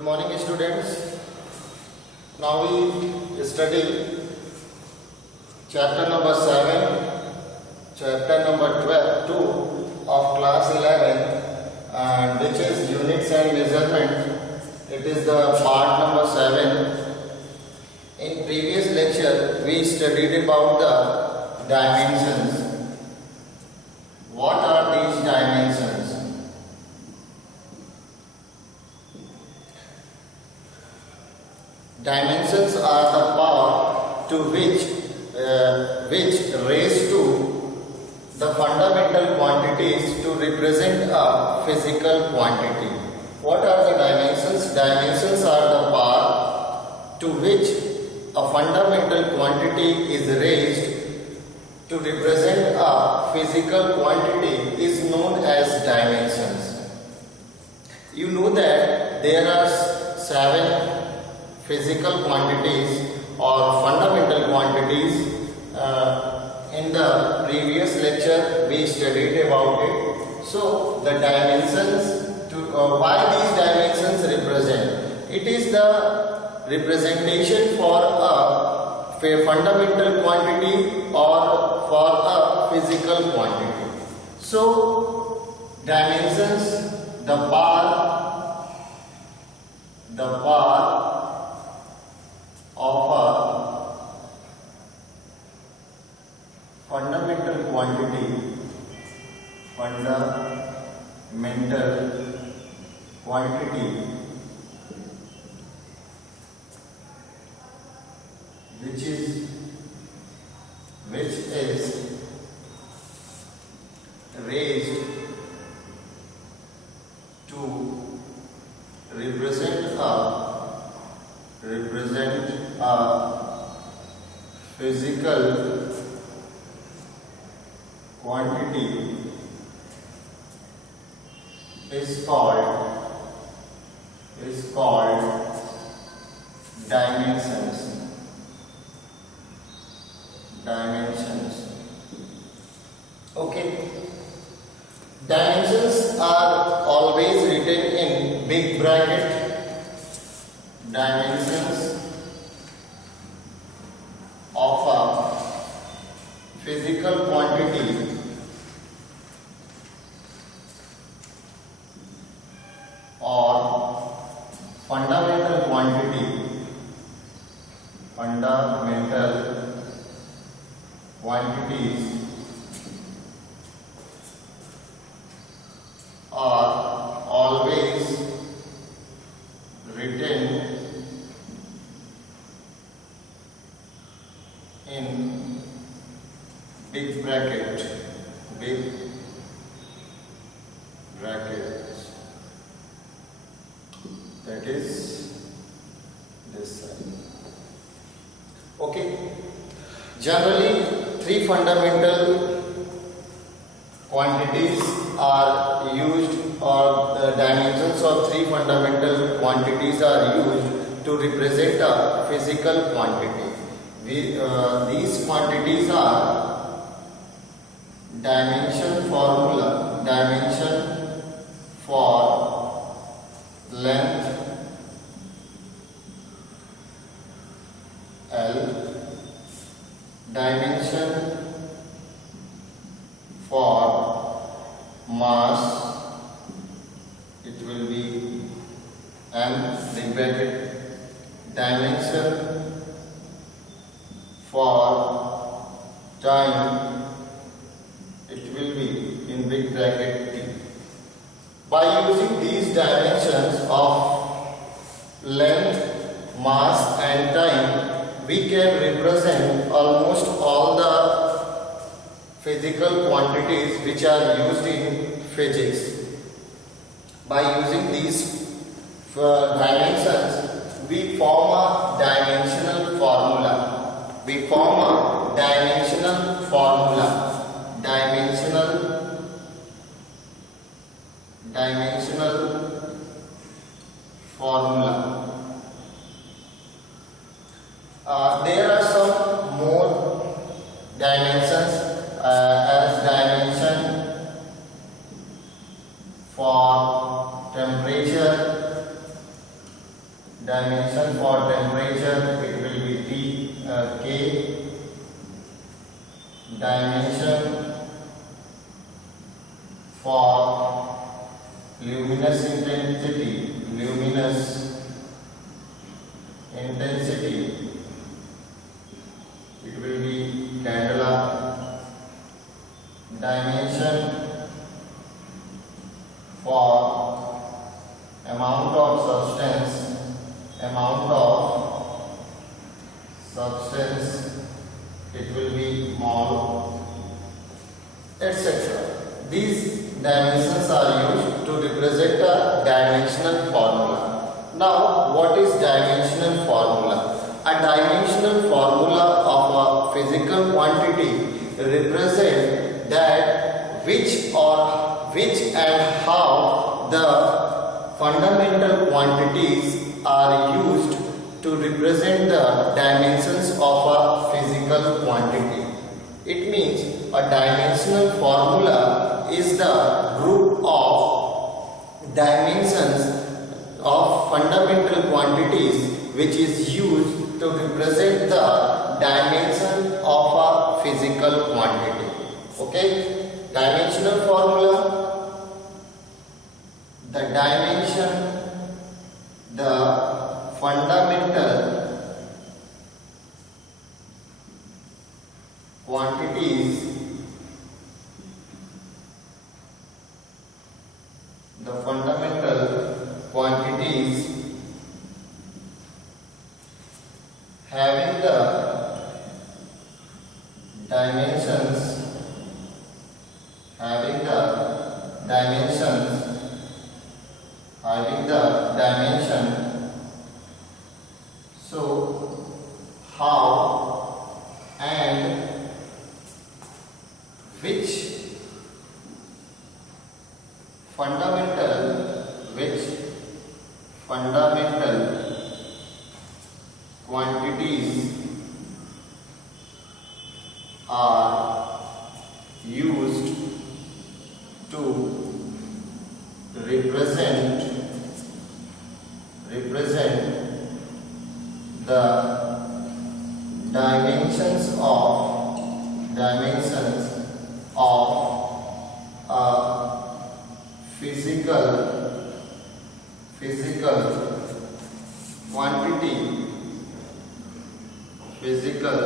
Good morning, students. Now we study chapter number 7, chapter number 2 of class 11, and which is units and measurement. It is the part number 7. In previous lecture, we studied about the dimensions. What are these dimensions? Dimensions are the power to which raised to the fundamental quantities to represent a physical quantity. What are the dimensions? Dimensions are the power to which a fundamental quantity is raised to represent a physical quantity is known as dimensions. You know that there are 7 physical quantities or fundamental quantities. In the previous lecture we studied about it. So the dimensions, why these dimensions represent? It is the representation for a fundamental quantity or for a physical quantity. So dimensions, the power of a fundamental quantity, which is raised to represent a physical quantity is called dimensions. Okay. Dimensions are always written in big bracket. Dimensions of a physical quantity or fundamental quantities are always written in big brackets. That is this side. Okay. Generally, 3 fundamental quantities are used, or the dimensions of 3 fundamental quantities are used to represent a physical quantity. These quantities are dimension for length L, dimension for mass, it will be M, big bracket, dimension for time, it will be in big bracket T. By using these dimensions of length, mass and time, we can represent almost all the physical quantities which are used in physics. By using these dimensions, we form a dimensional formula. There are some more dimensions as dimension for temperature, dimension for temperature, it will be K. Dimension for luminous intensity, it will be candela. Dimension for amount of substance, it will be mole, etc. These dimensions are used to represent a dimensional formula. Now, what is dimensional formula? A dimensional formula of a physical quantity represents that which and how the fundamental quantities are used to represent the dimensions of a physical quantity. It means a dimensional formula is the group of dimensions of fundamental quantities which is used to represent the dimension of a physical quantity. Okay? Dimensional formula, the dimension, the fundamental quantities, having the dimensions, so how and which fundamental quantities are used to represent the dimensions of a physical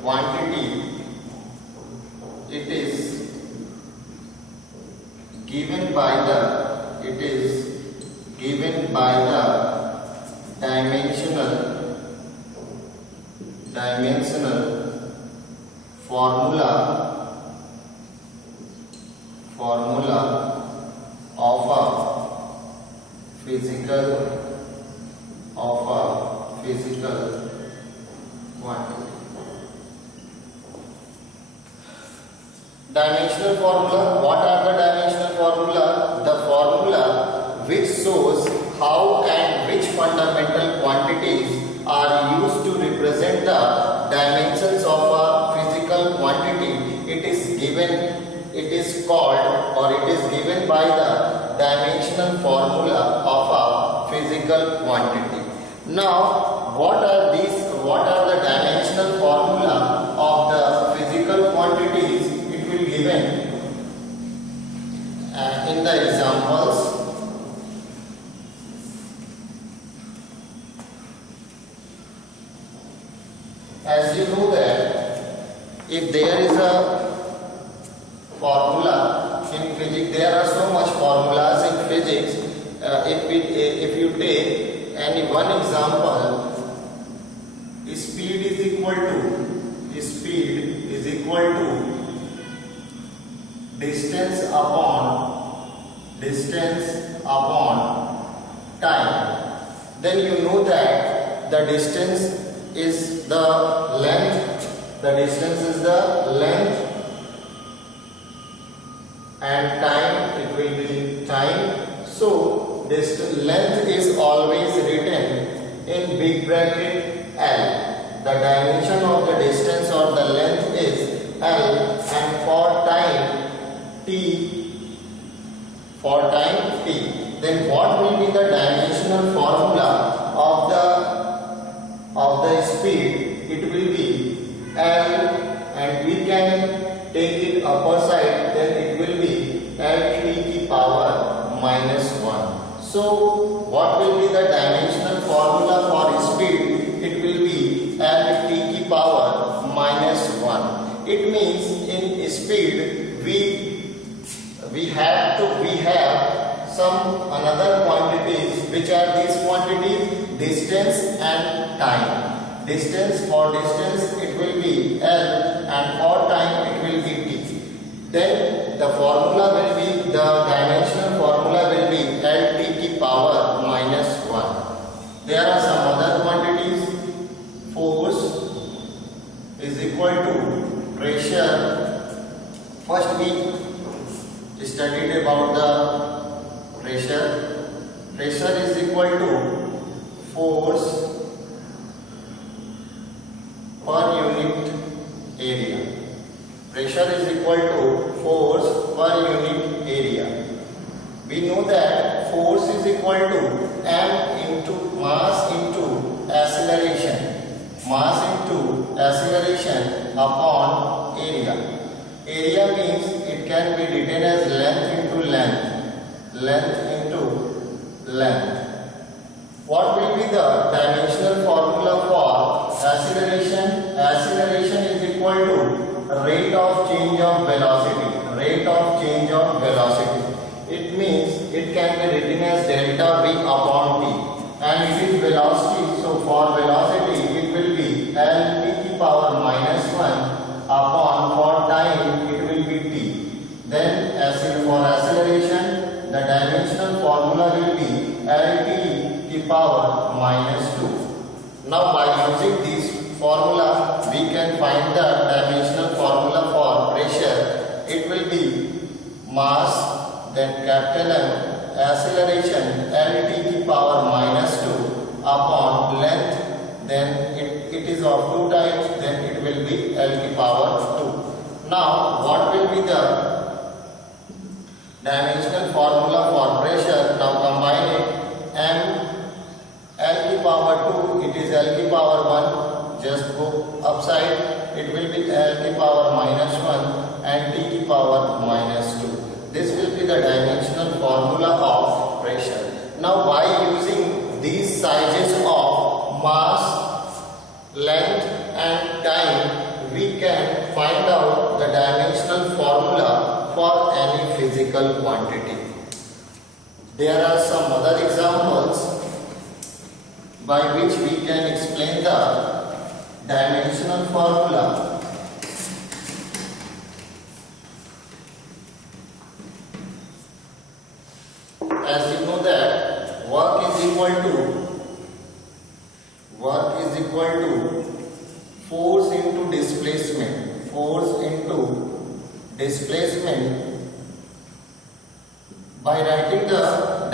quantity, it is given by the dimensional formula of a physical quantity. Dimensional formula. What are the dimensional formula? The formula which shows how and which fundamental quantities are used to represent the dimensions of a physical quantity. It is called, or it is given by the dimensional formula of a physical quantity. Now, what are the dimensional formula of the physical quantities? It will given in the examples. As you know that if there is a formula in physics, there are so much formulas in physics. If you take any one example, speed is equal to distance upon time, then you know that the distance is the length, and time, it will be time. So this length is always written in big bracket L. The dimension of the distance or the length is L, and for time T, then what will be the dimensional formula of dimensional formula for speed, it will be L T की power -1. It means in speed we have some another quantities, which are these quantities: distance and time. Distance, for distance it will be L, and for time it will be T. Then the formula will be, the dimensional formula will be L T की power -1. There are some other quantities. Force is equal to pressure. First we studied about the pressure. Pressure is equal to force per unit area. Pressure is equal to force per unit area. We know that force is equal to m into mass into acceleration. Mass into acceleration upon area. Area means it can be written as length into length. Length into length. What will be the dimensional formula for acceleration? Acceleration is equal to rate of change of velocity. Rate of change of velocity. It means it can be written as delta v upon t, and it is velocity. So for velocity it will be L T की power -1 upon, for time it will be t. Then for acceleration the dimensional formula will be L T की power -2. Now by using this formula we can find the dimensional formula for pressure. It will be mass, then capital M, acceleration L T की power -2 upon length, then it is of 2 times, then it will be L की power 2. Now what will be the dimensional formula for pressure? Now combine it. M L की power 2, it is L की power 1. Just go upside, it will be L की power -1 and T की power -2. This will be the dimensional formula of pressure. Now by using these sizes of mass, length and time, we can find out the dimensional formula for any physical quantity. There are some other examples by which we can explain the dimensional formula. As you know that work is equal to force into displacement. Force into displacement. By writing the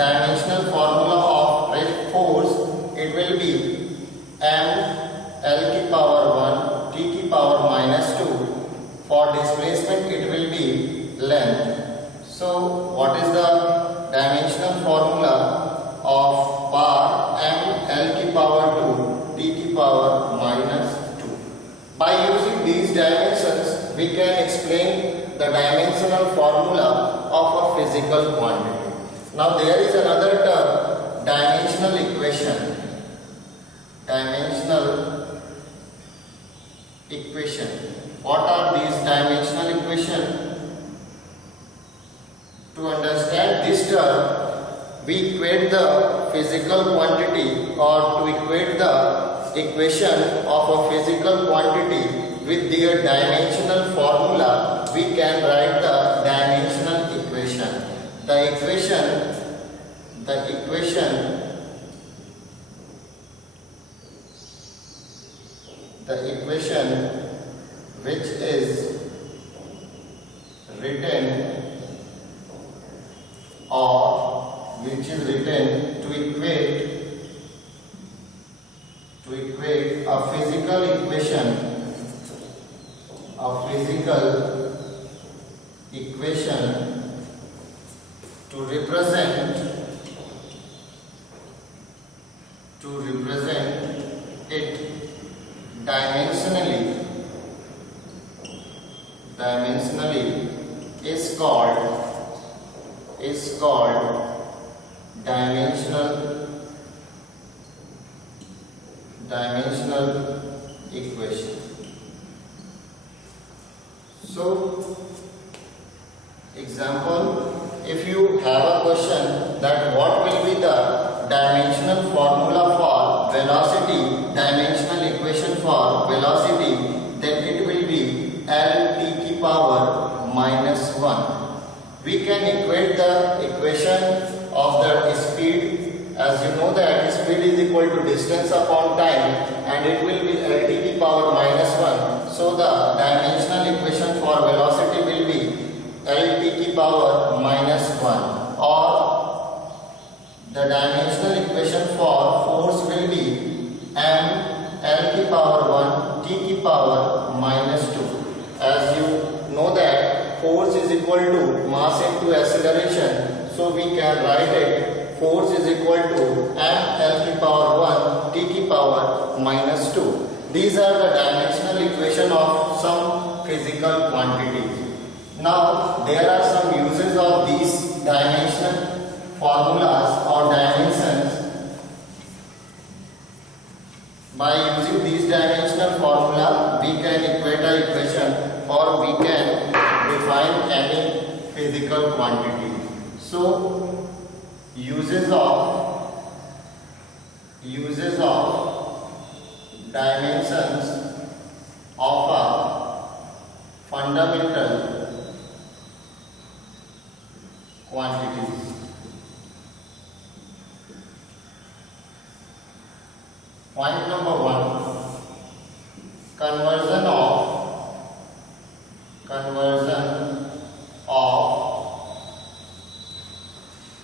dimensional formula of force, it will be m L की power 1 T की power -2. For displacement it will be length. So what is the dimensional formula of bar m L की power 2 T की power -2? By using these dimensions we can explain the dimensional formula of a physical quantity. Now there is another term, dimensional equation. Dimensional equation. What are these dimensional equation? To understand this term, we equate the physical quantity, or to equate the equation of a physical quantity with their dimensional formula, we can write the dimensional equation. The equation which is written to equate a physical equation to represent it dimensionally is called dimensional dimensional equation. So, example, if you have a question that what will be the dimensional formula for velocity, dimensional equation for velocity, then it will be L t की power minus 1. We can equate the equation of the speed. As you know that speed is equal to distance upon time, and it will be L t की power minus 1. So the dimensional equation for velocity will be L t की power minus 1, or the dimensional equation for force will be m L की power 1 t की power minus 2. As you know that force is equal to mass into acceleration, so we can write it force is equal to m L की power 1 t की power minus 2. These are the dimensional equation of some physical quantities. Now there are some uses of these dimensional formulas or dimensions. By using these dimensional formula, we can equate an equation or we can define any physical quantity. So uses of dimensions of a fundamental quantities. Point number 1, conversion of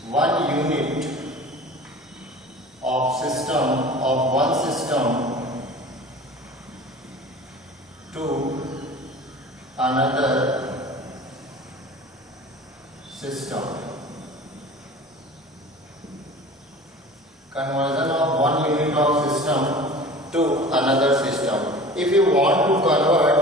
1 unit of one system to another system. Conversion of 1 unit of system to another system. If you want to convert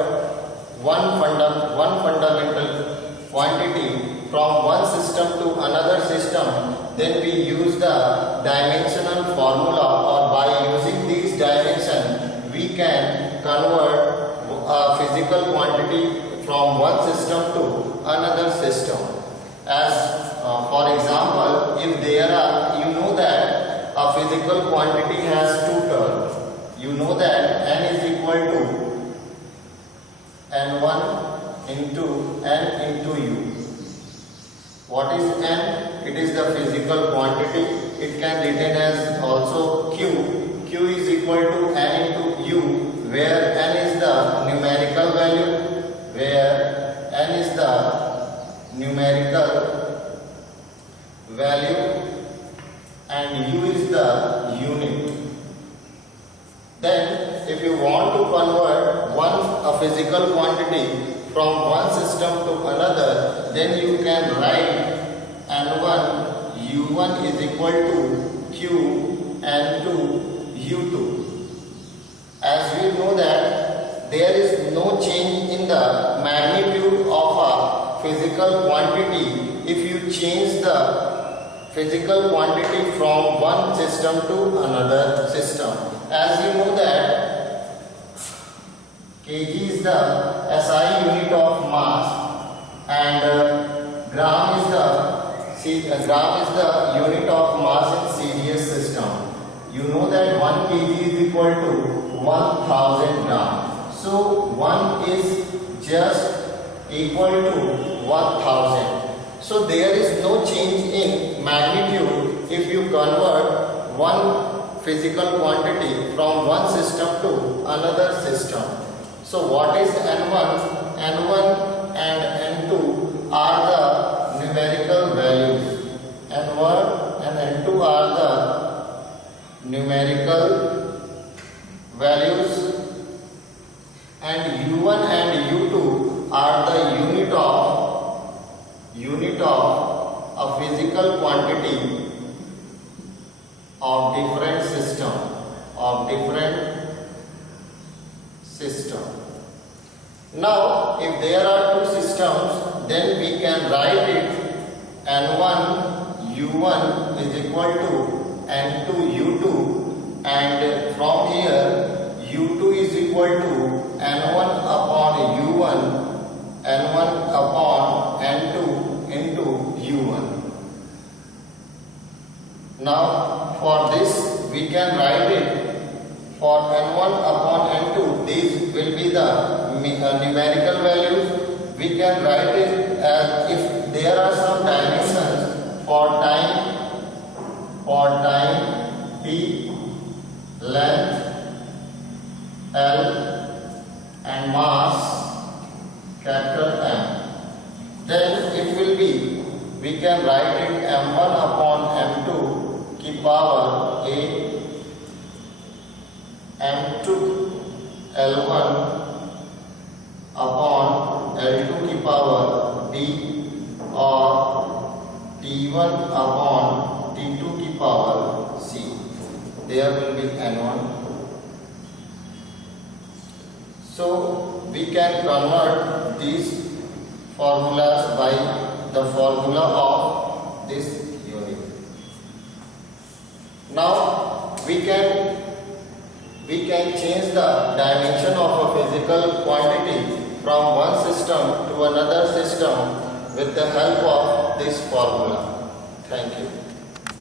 one fundamental quantity from one system to another system, then we use the dimensional formula, or by using these dimensions we can convert a physical quantity from one system to another system. As for example, if there are, you know that a physical quantity has two terms. You know that n is equal to n1 into n into u. What is n? It is the physical quantity. It can be written as also q. Q is equal to n into u, where n is the numerical value, and u is the unit. Then if you want to convert a physical quantity from one system to another, then you can write n1 u1 is equal to q n2 u2. As we know that there is no change in the magnitude of a physical quantity if you change the physical quantity from one system to another system. As you know that kg is the SI unit of mass, and gram is the unit of mass in CDS system. You know that 1 kg is equal to 1000 gram. So 1 is just equal to 1000. So there is no change in magnitude if you convert one physical quantity from one system to another system. So what is n1? n1 and n2 are the numerical values. n1 and n2 are the numerical values, and u1 and u2 are the unit of a physical quantity of different system. Now if there are two systems, then we can write it n1 u1 is equal to n2 u2, and from here write it for n1 upon n2. These will be the numerical values. We can write it as if there are some dimensions for time t, length L, and mass capital M. Then it will be, we can write it m1 upon m2 की power a, m2 l1 upon l2 की power b, और t1 upon t2 की power c. There will be n1. So we can convert these formulas by the formula of this unit. Now we can change the dimension of a physical quantity from one system to another system with the help of this formula. Thank you.